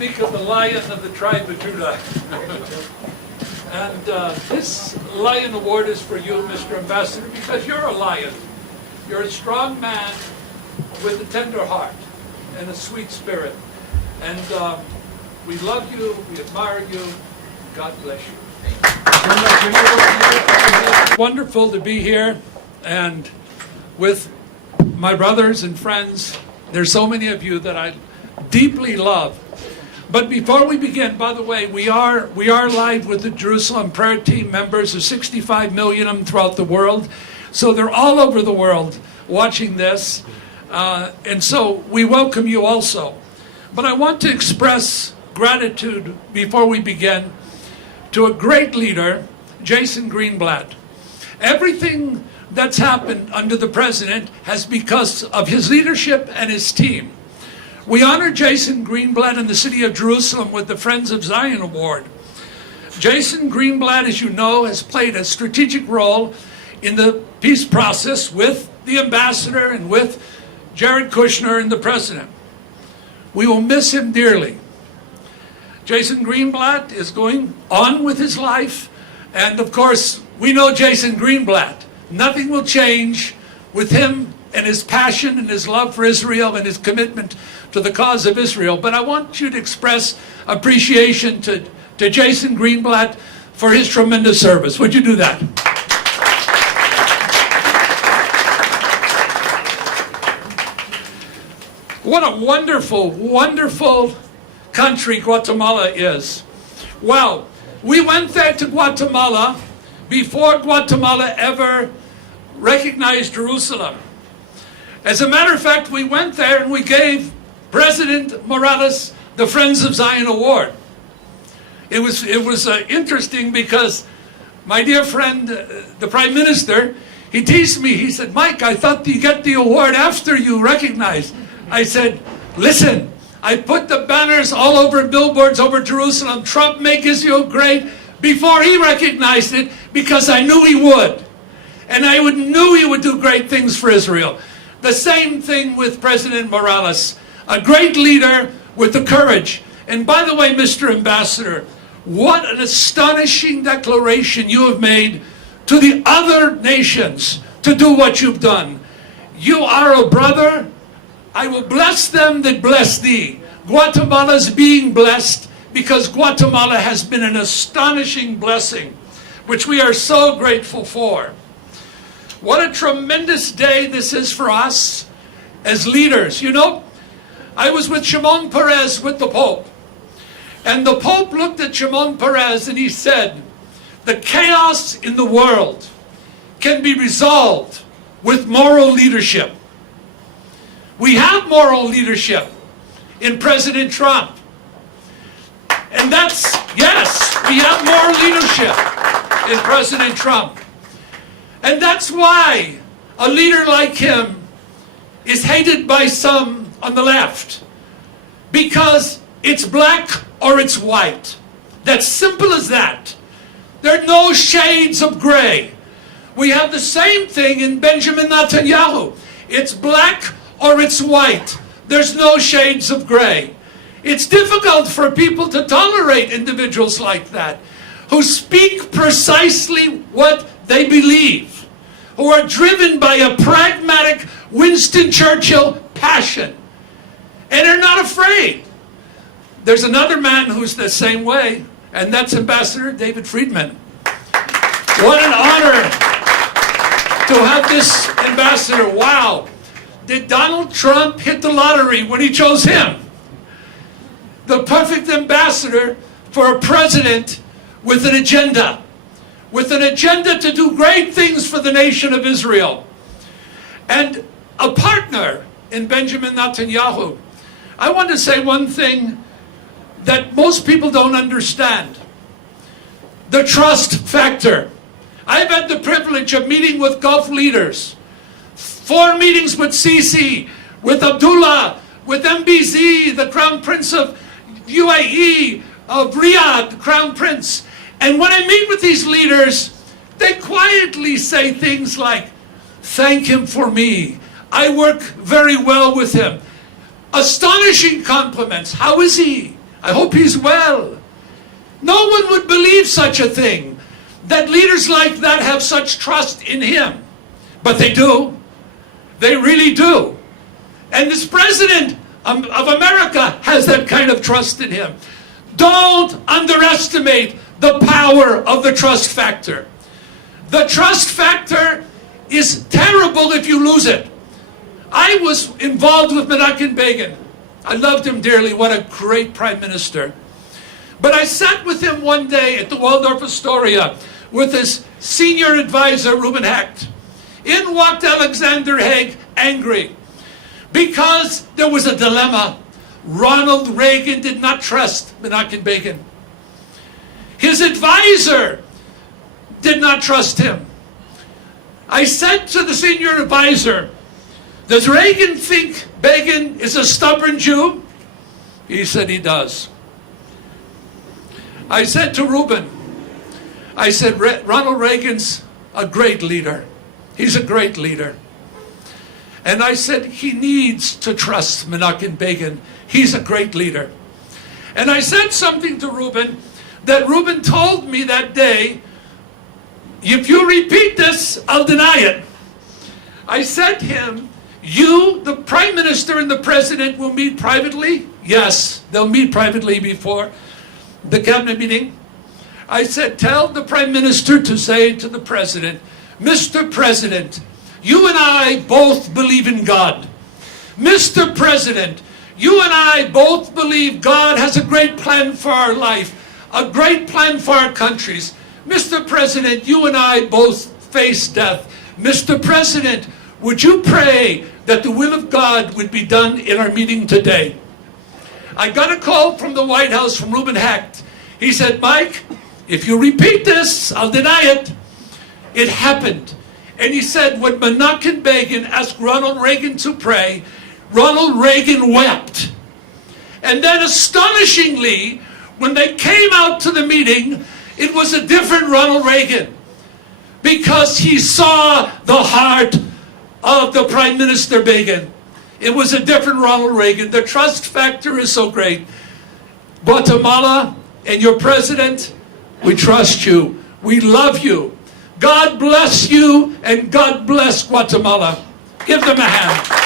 speak of the Lion of the tribe of Judah. And this Lion Award is for you, Mr. Ambassador, because you're a lion. You're a strong man with a tender heart and a sweet spirit. And we love you, we admire you. God bless you. Wonderful to be here and with my brothers and friends. There's so many of you that I deeply love. But before we begin, by the way, we are live with the Jerusalem prayer team members. There's 65 million of them throughout the world. So they're all over the world watching this. And so we welcome you also. But I want to express gratitude before we begin to a great leader, Jason Greenblatt. Everything that's happened under the president has because of his leadership and his team. We honor Jason Greenblatt in the city of Jerusalem with the Friends of Zion Award. Jason Greenblatt, as you know, has played a strategic role in the peace process with the ambassador and with Jared Kushner and the president. We will miss him dearly. Jason Greenblatt is going on with his life, and of course, we know Jason Greenblatt. Nothing will change with him and his passion and his love for Israel and his commitment to the cause of Israel. But I want you to express appreciation to Jason Greenblatt for his tremendous service. Would you do that? What a wonderful, wonderful country Guatemala is. Wow. We went there to Guatemala before Guatemala ever recognized Jerusalem. As a matter of fact, we went there and we gave President Morales the Friends of Zion Award. It was interesting because my dear friend, the Prime Minister, he teased me. He said, "Mike, I thought you get the award after you recognized." I said, "Listen, I put the banners all over billboards over Jerusalem, Trump make Israel great," before he recognized it, because I knew he would. And I knew he would do great things for Israel. The same thing with President Morales, a great leader with the courage. And by the way, Mr. Ambassador, what an astonishing declaration you have made to the other nations to do what you've done. You are a brother. I will bless them that bless thee. Guatemala is being blessed because Guatemala has been an astonishing blessing, which we are so grateful for. What a tremendous day this is for us as leaders. You know, I was with Shimon Peres with the Pope. And the Pope looked at Shimon Peres and he said, the chaos in the world can be resolved with moral leadership. We have moral leadership in President Trump. And that's, yes, we have moral leadership in President Trump. And that's why a leader like him is hated by some on the left. Because it's black or it's white. That's simple as that. There are no shades of gray. We have the same thing in Benjamin Netanyahu. It's black or it's white. There's no shades of gray. It's difficult for people to tolerate individuals like that, who speak precisely what they believe, who are driven by a pragmatic Winston Churchill passion, and are not afraid. There's another man who's the same way, and that's Ambassador David Friedman. What an honor to have this ambassador. Wow. Did Donald Trump hit the lottery when he chose him? The perfect ambassador for a president with an agenda to do great things for the nation of Israel. And a partner in Benjamin Netanyahu. I want to say one thing that most people don't understand. The trust factor. I've had the privilege of meeting with Gulf leaders. 4 meetings with Sisi, with Abdullah, with MBZ, the Crown Prince of UAE, of Riyadh, the Crown Prince. And when I meet with these leaders, they quietly say things like, "Thank him for me. I work very well with him." Astonishing compliments. How is he? I hope he's well. No one would believe such a thing, that leaders like that have such trust in him. But they do. They really do. And this president of America has that kind of trust in him. Don't underestimate the power of the trust factor. The trust factor is terrible if you lose it. I was involved with Menachem Begin. I loved him dearly. What a great prime minister. But I sat with him one day at the Waldorf Astoria with his senior advisor, Reuben Hecht. In walked Alexander Haig, angry, because there was a dilemma. Ronald Reagan did not trust Menachem Begin. His advisor did not trust him. I said to the senior advisor, does Reagan think Begin is a stubborn Jew? He said he does. I said to Reuben, I said, Ronald Reagan's a great leader. He's a great leader. And I said, he needs to trust Menachem Begin. He's a great leader. And I said something to Reuben that Reuben told me that day, if you repeat this, I'll deny it. I said to him, you, the prime minister and the president will meet privately? Yes, they'll meet privately before the cabinet meeting. I said, tell the prime minister to say to the president, Mr. President, you and I both believe in God. Mr. President, you and I both believe God has a great plan for our life, a great plan for our countries. Mr. President, you and I both face death. Mr. President, would you pray that the will of God would be done in our meeting today? I got a call from the White House from Reuben Hecht. He said, Mike, if you repeat this, I'll deny it. It happened. And he said, when Menachem Begin asked Ronald Reagan to pray, Ronald Reagan wept. And then astonishingly, when they came out to the meeting, it was a different Ronald Reagan, because he saw the heart of the Prime Minister Begin. It was a different Ronald Reagan. The trust factor is so great. Guatemala and your president, we trust you. We love you. God bless you, and God bless Guatemala. Give them a hand.